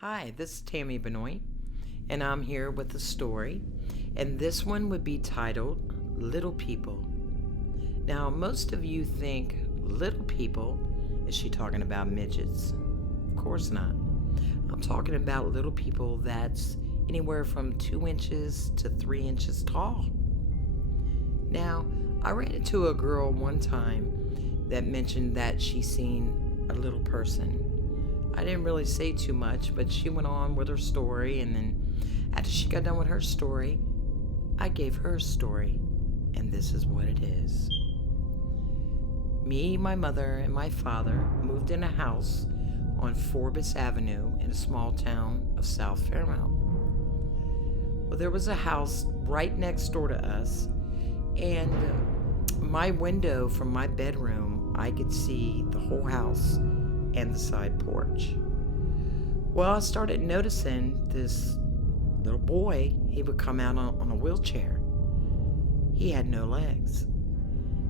Hi, this is Tammy Benoit, and I'm here with a story, and this one would be titled Little People. Now, most of you think little people, is she talking about midgets? Of course not. I'm talking about little people that's anywhere from 2 inches to 3 inches tall. Now, I ran into a girl one time that mentioned that she seen a little person. I didn't really say too much, but she went on with her story, and then after she got done with her story, I gave her a story, and this is what it is. Me, my mother, and my father moved in a house on Forbes Avenue in a small town of South Fairmount. Well, there was a house right next door to us, and my window from my bedroom, I could see the whole house and the side porch. Well, I started noticing this little boy. He would come out on a wheelchair. He had no legs.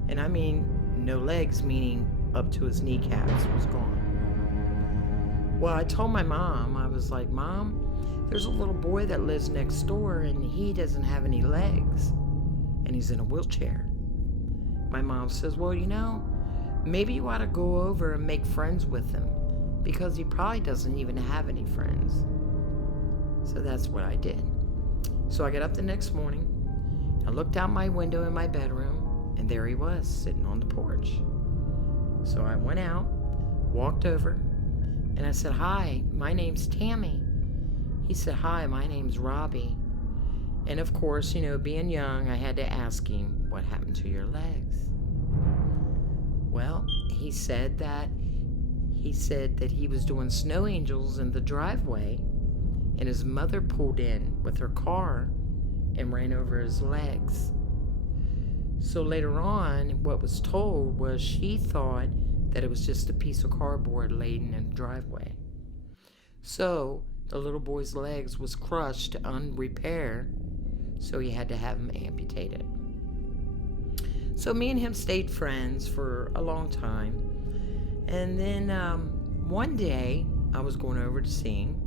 And I mean no legs, meaning up to his kneecaps was gone. Well, I told my mom, I was like, Mom, there's a little boy that lives next door and he doesn't have any legs and he's in a wheelchair. My mom says, well, maybe you ought to go over and make friends with him because he probably doesn't even have any friends. So that's what I did. So I got up the next morning, I looked out my window in my bedroom, and there he was sitting on the porch. So I went out, walked over, and I said, hi, my name's Tammy. He said, hi, my name's Robbie. And of course, being young, I had to ask him, what happened to your legs? Well, he said that he was doing snow angels in the driveway, and his mother pulled in with her car and ran over his legs. So later on, what was told was she thought that it was just a piece of cardboard laid in the driveway. So the little boy's legs was crushed on repair, so he had to have them amputated. So me and him stayed friends for a long time. And then one day, I was going over to see him.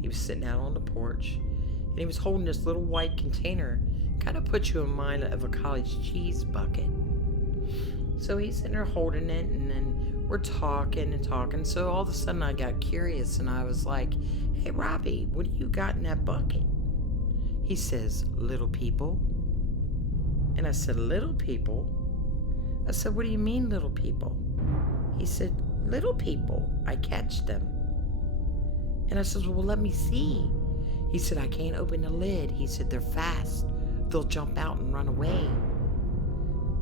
He was sitting out on the porch, and he was holding this little white container. Kind of puts you in mind of a college cheese bucket. So he's sitting there holding it, and then we're talking and talking. So all of a sudden, I got curious, and I was like, hey, Robbie, what do you got in that bucket? He says, little people. And I said, little people? I said, what do you mean, little people? He said, little people. I catch them. And I said, well, let me see. He said, I can't open the lid. He said, they're fast. They'll jump out and run away.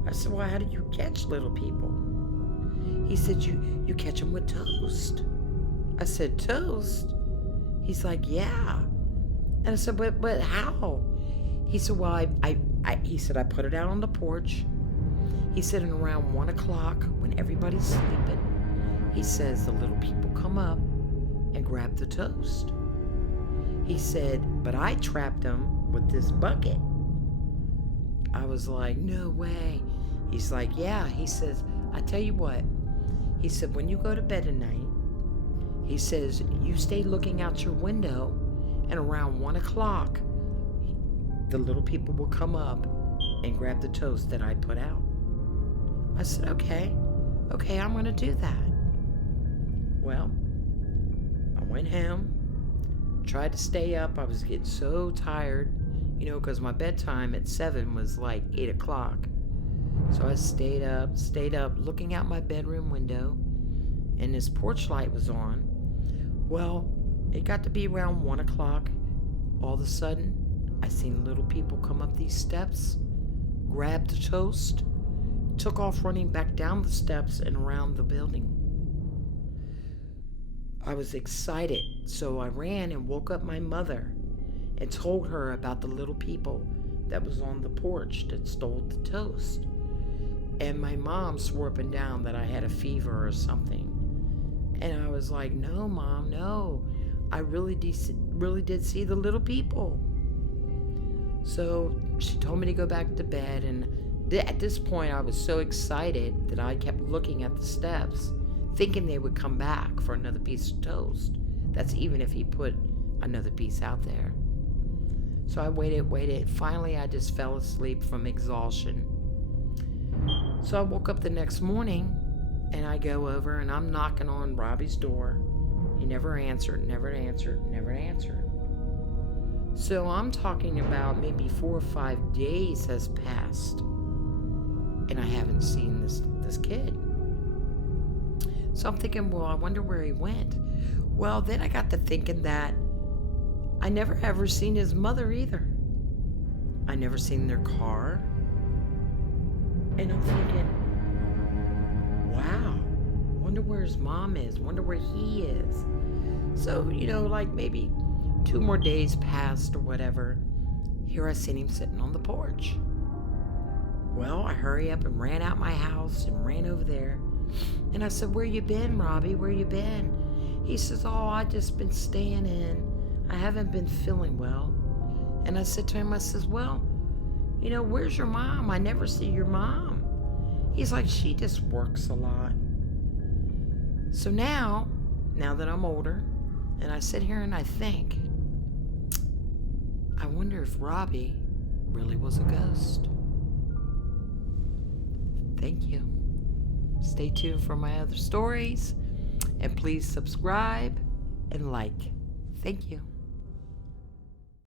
I said, well, how do you catch little people? He said, you catch them with toast. I said, toast? He's like, yeah. And I said, but how? He said, well, he said, I put it out on the porch. He said, and around 1 o'clock, when everybody's sleeping, he says, the little people come up and grab the toast. He said, but I trapped them with this bucket. I was like, no way. He's like, yeah. He says, I tell you what. He said, when you go to bed at night, he says, you stay looking out your window, and around 1 o'clock, the little people will come up and grab the toast that I put out. I said, okay, I'm going to do that. Well, I went home, tried to stay up. I was getting so tired, because my bedtime at 7 was like 8 o'clock. So I stayed up, looking out my bedroom window, and this porch light was on. Well, it got to be around 1 o'clock. All of a sudden, I seen little people come up these steps, grab the toast, took off running back down the steps and around the building. I was excited, so I ran and woke up my mother and told her about the little people that was on the porch that stole the toast. And my mom swore up and down that I had a fever or something. And I was like, no, Mom, no. I really did see the little people. So she told me to go back to bed, and at this point I was so excited that I kept looking at the steps, thinking they would come back for another piece of toast. That's even if he put another piece out there. So I waited. Finally, I just fell asleep from exhaustion. So I woke up the next morning and I go over and I'm knocking on Robbie's door. He never answered. So I'm talking about maybe 4 or 5 days has passed and I haven't seen this kid. So I'm thinking, well, I wonder where he went. Well, then I got to thinking that I never ever seen his mother either. I never seen their car. And I'm thinking, wow, wonder where his mom is, wonder where he is. So, like maybe 2 more days passed or whatever. Here I seen him sitting on the porch. Well, I hurry up and ran out my house and ran over there. And I said, where you been, Robbie? Where you been? He says, oh, I just been staying in. I haven't been feeling well. And I said to him, I says, well, where's your mom? I never see your mom. He's like, she just works a lot. So now that I'm older, and I sit here and I think, I wonder if Robbie really was a ghost. Thank you. Stay tuned for my other stories, and please subscribe and like. Thank you.